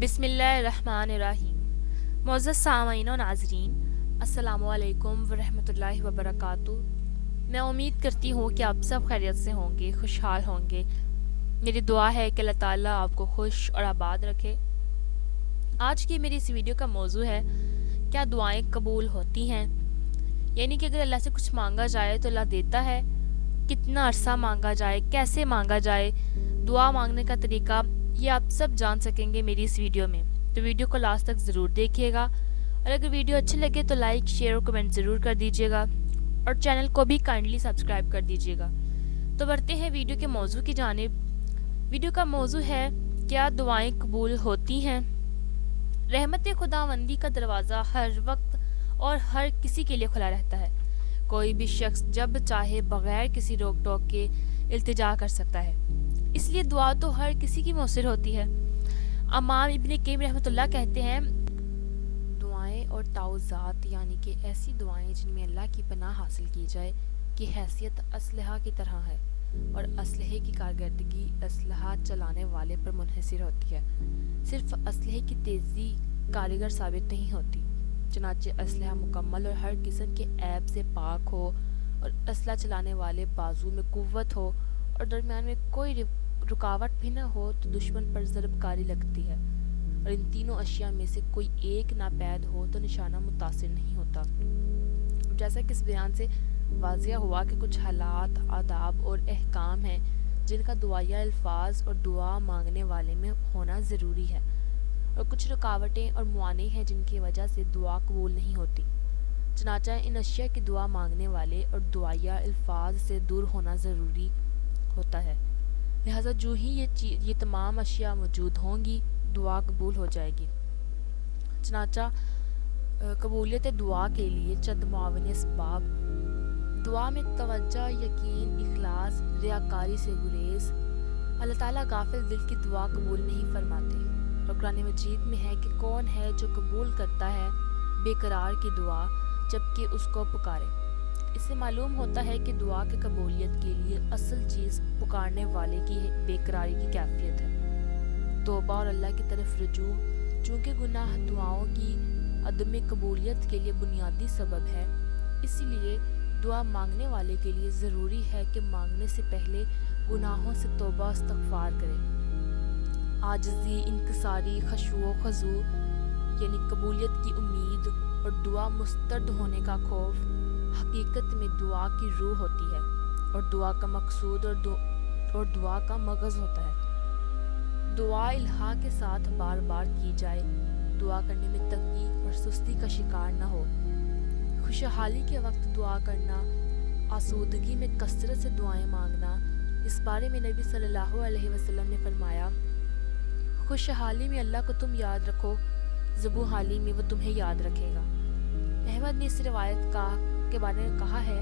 بسم اللہ الرحمن الرحیم۔ معزز سامعین و ناظرین، السلام علیکم ورحمۃ اللہ وبرکاتہ۔ میں امید کرتی ہوں کہ آپ سب خیریت سے ہوں گے، خوشحال ہوں گے۔ میری دعا ہے کہ اللہ تعالیٰ آپ کو خوش اور آباد رکھے۔ آج کی میری اس ویڈیو کا موضوع ہے، کیا دعائیں قبول ہوتی ہیں؟ یعنی کہ اگر اللہ سے کچھ مانگا جائے تو اللہ دیتا ہے؟ کتنا عرصہ مانگا جائے، کیسے مانگا جائے، دعا مانگنے کا طریقہ، یہ آپ سب جان سکیں گے میری اس ویڈیو میں۔ تو ویڈیو کو لاسٹ تک ضرور دیکھیے گا، اور اگر ویڈیو اچھی لگے تو لائک، شیئر اور کمنٹ ضرور کر دیجیے گا، اور چینل کو بھی کائنڈلی سبسکرائب کر دیجیے گا۔ تو بڑھتے ہیں ویڈیو کے موضوع کی جانب۔ ویڈیو کا موضوع ہے، کیا دعائیں قبول ہوتی ہیں؟ رحمت خداوندی کا دروازہ ہر وقت اور ہر کسی کے لیے کھلا رہتا ہے۔ کوئی بھی شخص جب چاہے بغیر کسی روک ٹوک کے التجا کر سکتا ہے، اس لیے دعا تو ہر کسی کی مؤثر ہوتی ہے۔ امام ابن قیم رحمۃ اللہ کہتے ہیں، دعائیں اور تعوذات یعنی کہ ایسی دعائیں جن میں اللہ کی پناہ حاصل کی جائے کی حیثیت اسلحہ کی طرح ہے، اور اسلحے کی کارکردگی اسلحہ چلانے والے پر منحصر ہوتی ہے، صرف اسلحے کی تیزی کارگر ثابت نہیں ہوتی۔ چنانچہ اسلحہ مکمل اور ہر قسم کے عیب سے پاک ہو، اور اسلحہ چلانے والے بازو میں قوت ہو، اور درمیان میں کوئی رکاوٹ بھی نہ ہو، تو دشمن پر ضرب کاری لگتی ہے، اور ان تینوں اشیاء میں سے کوئی ایک ناپید ہو تو نشانہ متاثر نہیں ہوتا۔ جیسا کہ اس بیان سے واضح ہوا کہ کچھ حالات، آداب اور احکام ہیں جن کا دعائیہ الفاظ اور دعا مانگنے والے میں ہونا ضروری ہے، اور کچھ رکاوٹیں اور موانع ہیں جن کی وجہ سے دعا قبول نہیں ہوتی۔ چنانچہ ان اشیاء کی دعا مانگنے والے اور دعائیہ الفاظ سے دور ہونا ضروری ہوتا ہے، لہٰذا جو ہی یہ تمام اشیاء موجود ہوں گی، دعا قبول ہو جائے گی۔ چنانچہ قبولیت دعا کے لیے چند معاون اسباب: دعا میں توجہ، یقین، اخلاص، ریاکاری سے گریز۔ اللہ تعالیٰ غافل دل کی دعا قبول نہیں فرماتے، اور قرآن مجید میں ہے کہ کون ہے جو قبول کرتا ہے بے قرار کی دعا جبکہ اس کو پکارے۔ اس سے معلوم ہوتا ہے کہ دعا کی قبولیت کے لیے اصل چیز پکارنے والے کی بے قراری کی کیفیت ہے، توبہ اور اللہ کی طرف رجوع۔ چونکہ گناہ دعاؤں کی عدم قبولیت کے لیے بنیادی سبب ہے، اسی لیے دعا مانگنے والے کے لیے ضروری ہے کہ مانگنے سے پہلے گناہوں سے توبہ و استغفار کرے۔ عاجزی، انکساری، خشوع و خضوع یعنی قبولیت کی امید، اور دعا مسترد ہونے کا خوف حقیقت میں دعا کی روح ہوتی ہے، اور دعا کا مقصود اور دعا کا مغز ہوتا ہے۔ دعا الہا کے ساتھ بار بار کی جائے، دعا کرنے میں تنگی اور سستی کا شکار نہ ہو، خوشحالی کے وقت دعا کرنا، آسودگی میں کثرت سے دعائیں مانگنا۔ اس بارے میں نبی صلی اللہ علیہ وسلم نے فرمایا، خوشحالی میں اللہ کو تم یاد رکھو، زبوں حالی میں وہ تمہیں یاد رکھے گا۔ احمد نے اس روایت کے بارے میں کہا ہے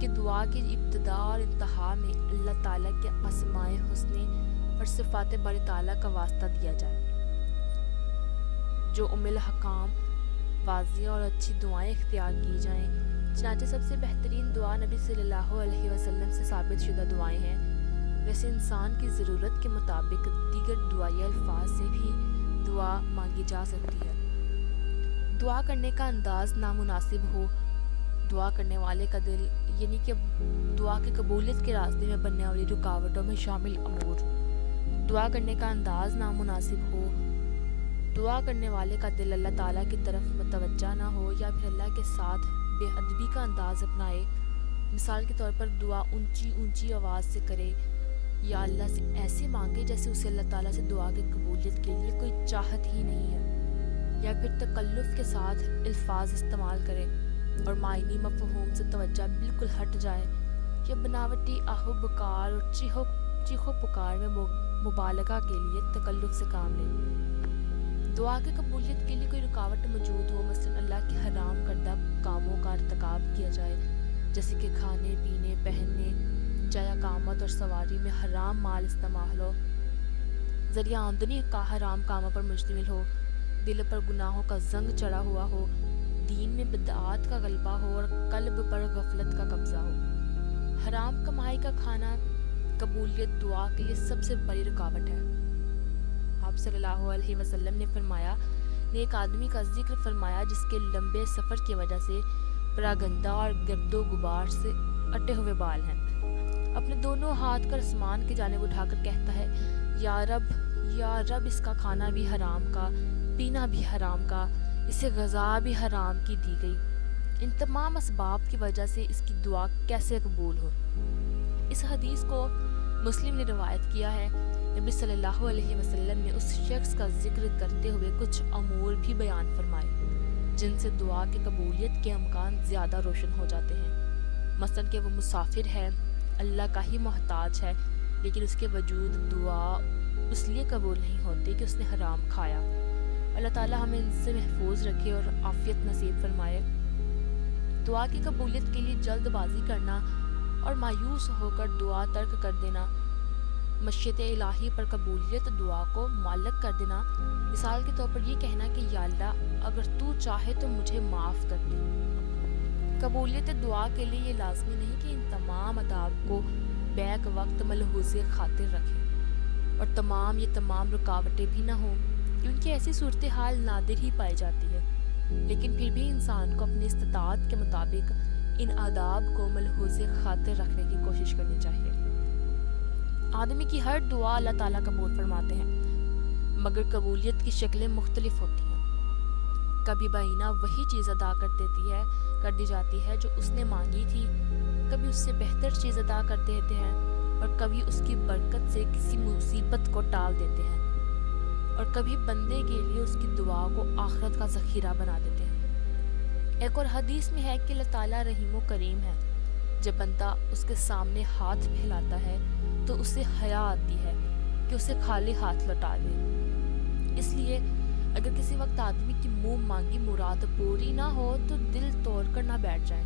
کہ دعا کی ابتدا اور انتہا میں اللہ تعالیٰ کے اسماء حسنی اور صفات باری تعالیٰ کا واسطہ دیا جائے، جو ام الحکام، واضح اور اچھی دعائیں اختیار کی جائیں۔ چنانچہ سب سے بہترین دعا نبی صلی اللہ علیہ وسلم سے ثابت شدہ دعائیں ہیں۔ ویسے انسان کی ضرورت کے مطابق دیگر دعائیہ الفاظ سے بھی دعا مانگی جا سکتی ہے۔ دعا کرنے کا انداز نامناسب ہو، دعا کرنے والے کا دل یعنی کہ دعا کی قبولیت کے راستے میں بننے والی رکاوٹوں میں شامل امور۔ دعا کرنے کا انداز نامناسب ہو، دعا کرنے والے کا دل اللہ تعالیٰ کی طرف متوجہ نہ ہو، یا پھر اللہ کے ساتھ بے ادبی کا انداز اپنائے۔ مثال کے طور پر دعا اونچی اونچی آواز سے کرے، یا اللہ سے ایسے مانگے جیسے اسے اللہ تعالیٰ سے دعا کی قبولیت کے لیے کوئی چاہت ہی نہیں ہے، یا پھر تکلف کے ساتھ الفاظ استعمال کرے اور معنی مفہوم سے توجہ بالکل ہٹ جائے، یا بناوٹی آہو بکار اور چیخو پکار میں مبالغہ کے لیے تکلف سے کام لے۔ دعا کی قبولیت کے لیے کوئی رکاوٹ موجود ہو، مثلا اللہ کے حرام کردہ کاموں کا ارتکاب کیا جائے، جیسے کہ کھانے پینے، پہننے، جائے اقامت اور سواری میں حرام مال استعمال ہو، ذریعہ آمدنی کا حرام کاموں پر مشتمل ہو، دل پر گناہوں کا زنگ چڑھا ہوا ہو، دین میں بدعات کا غلبہ ہو، اور قلب پر غفلت کا قبضہ ہو۔ حرام کمائی کا کھانا قبولیت دعا کے لیے سب سے بڑی رکاوٹ ہے۔ آپ صلی اللہ علیہ وسلم نے فرمایا، نے ایک آدمی کا ذکر فرمایا جس کے لمبے سفر کی وجہ سے پراگندہ اور گرد و غبار سے اٹے ہوئے بال ہیں۔ اپنے دونوں ہاتھ کر آسمان کی جانب اٹھا کر کہتا ہے، یا رب اس کا کھانا بھی حرام کا، پینا بھی حرام کا، اسے غذا بھی حرام کی دی گئی، ان تمام اسباب کی وجہ سے اس کی دعا کیسے قبول ہو۔ اس حدیث کو مسلم نے روایت کیا ہے۔ نبی صلی اللہ علیہ وسلم نے اس شخص کا ذکر کرتے ہوئے کچھ امور بھی بیان فرمائے جن سے دعا کی قبولیت کے امکان زیادہ روشن ہو جاتے ہیں، مثلا کہ وہ مسافر ہے، اللہ کا ہی محتاج ہے، لیکن اس کے وجود دعا اس لیے قبول نہیں ہوتی کہ اس نے حرام کھایا۔ اللہ تعالی ہمیں ان سے محفوظ رکھے اور عافیت نصیب فرمائے۔ دعا کی قبولیت کے لیے جلد بازی کرنا اور مایوس ہو کر دعا ترک کر دینا، مشیت الہی پر قبولیت دعا کو معلق کر دینا، مثال کے طور پر یہ کہنا کہ یا اللہ اگر تو چاہے تو مجھے معاف کر دے۔ قبولیت دعا کے لیے یہ لازمی نہیں کہ ان تمام آداب کو بیک وقت ملحوظ خاطر رکھیں، اور تمام رکاوٹیں بھی نہ ہوں، کیونکہ ایسی صورتحال نادر ہی پائی جاتی ہے، لیکن پھر بھی انسان کو اپنی استطاعت کے مطابق ان آداب کو ملحوظ خاطر رکھنے کی کوشش کرنی چاہیے۔ آدمی کی ہر دعا اللہ تعالیٰ قبول فرماتے ہیں، مگر قبولیت کی شکلیں مختلف ہوتی ہیں۔ کبھی بعینہ وہی چیز ادا کر دی جاتی ہے جو اس نے مانگی تھی، کبھی اس سے بہتر چیز ادا کر دیتے ہیں، اور کبھی اس کی برکت سے کسی مصیبت کو ٹال دیتے ہیں، اور کبھی بندے کے لیے اس کی دعا کو آخرت کا ذخیرہ بنا دیتے ہیں۔ ایک اور حدیث میں ہے کہ اللہ تعالیٰ رحیم و کریم ہے، جب بندہ اس کے سامنے ہاتھ پھیلاتا ہے تو اسے حیا آتی ہے کہ اسے خالی ہاتھ لوٹا دے۔ اس لیے اگر کسی وقت آدمی کی منہ مانگی مراد پوری نہ ہو تو دل توڑ کر نہ بیٹھ جائیں،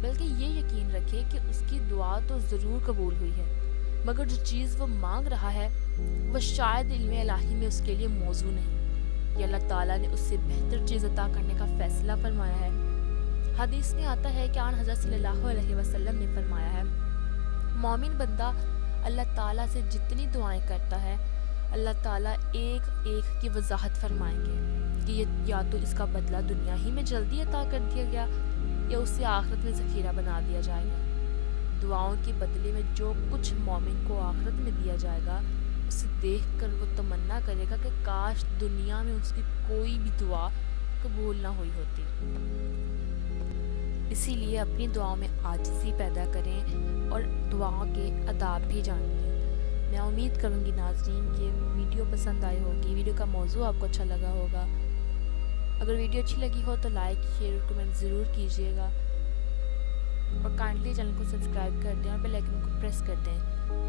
بلکہ یہ یقین رکھے کہ اس کی دعا تو ضرور قبول ہوئی ہے، مگر جو چیز وہ مانگ رہا ہے وہ شاید علم الہی میں اس کے لیے موزوں نہیں، یا اللہ تعالیٰ نے اس سے بہتر چیز عطا کرنے کا فیصلہ فرمایا ہے۔ حدیث میں آتا ہے کہ آن حضرت صلی اللہ علیہ وسلم نے فرمایا ہے، مومن بندہ اللہ تعالیٰ سے جتنی دعائیں کرتا ہے، اللہ تعالیٰ ایک ایک کی وضاحت فرمائیں گے کہ یہ یا تو اس کا بدلہ دنیا ہی میں جلدی عطا کر دیا گیا یا اسے آخرت میں ذخیرہ بنا دیا جائے گا۔ دعاؤں کے بدلے میں جو کچھ مومن کو آخرت میں دیا جائے گا، اسے دیکھ کر وہ تمنا کرے گا کہ کاش دنیا میں اس کی کوئی بھی دعا قبول نہ ہوئی ہوتی۔ اسی لیے اپنی دعاؤں میں عاجزی پیدا کریں اور دعاؤں کے آداب بھی جانیں۔ میں امید کروں گی ناظرین کہ ویڈیو پسند آئی ہوگی، ویڈیو کا موضوع آپ کو اچھا لگا ہوگا۔ اگر ویڈیو اچھی لگی ہو تو لائک، شیئر اور کمنٹ ضرور کیجیے گا، اور کائنڈلی چینل کو سبسکرائب کر دیں اور بیل آئکن کو پریس کر دیں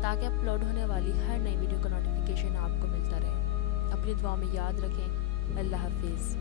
تاکہ اپلوڈ ہونے والی ہر نئی ویڈیو کا نوٹیفیکیشن آپ کو ملتا رہے۔ اپنی دعاؤں میں یاد رکھیں۔ اللہ حافظ۔